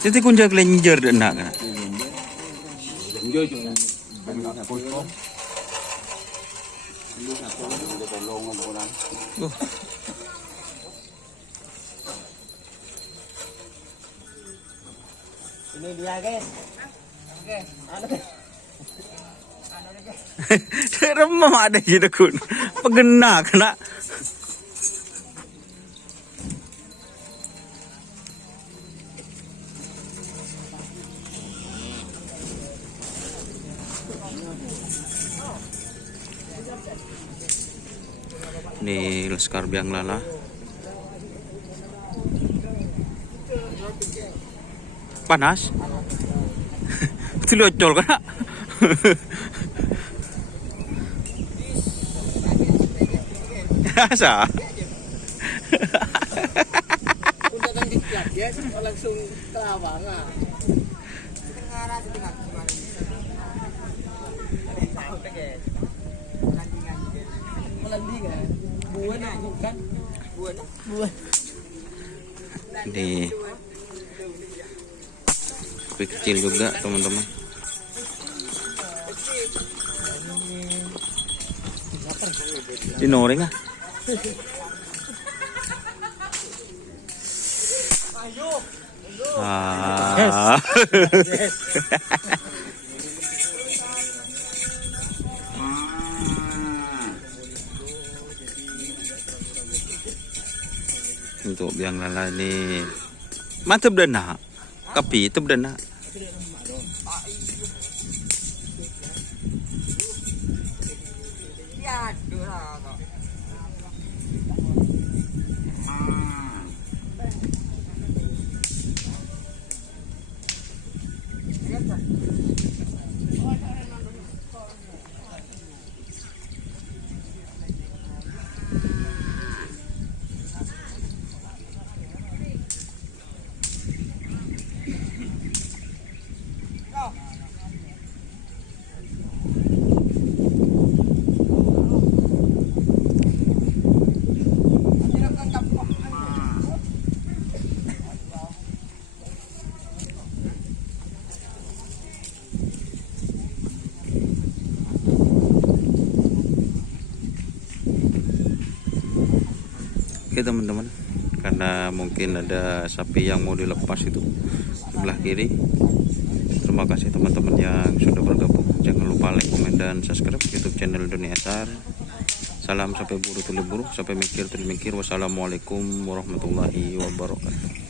Jadi kunjak lenjer dan nak kan. Lenjer juga. Bentuk satu kok. Ini satu udah tolong orang. Ini dia guys. Oke, Remam ada gitu kun. Pegena kena. Ini Laskar Biang Lala. Panas. Betul ocol kan? Asa. udah kan ditiap ya, langsung ke lawangan. Setengah setengah gimana? Tahu deh guys. Melandingan. Buan bukan? Buan. Di kopi kecil juga teman-teman. Dinoreng ah. Untuk biang lala ini mantap dan nak kapi itu dan nak ya Oke teman-teman, karena mungkin ada sapi yang mau dilepas itu sebelah kiri. Terima kasih teman-teman yang sudah bergabung. Jangan lupa like, komen, dan subscribe YouTube channel Doni Asar. Salam sampai buru tuli buru, sampai mikir tuli mikir. Wassalamualaikum warahmatullahi wabarakatuh.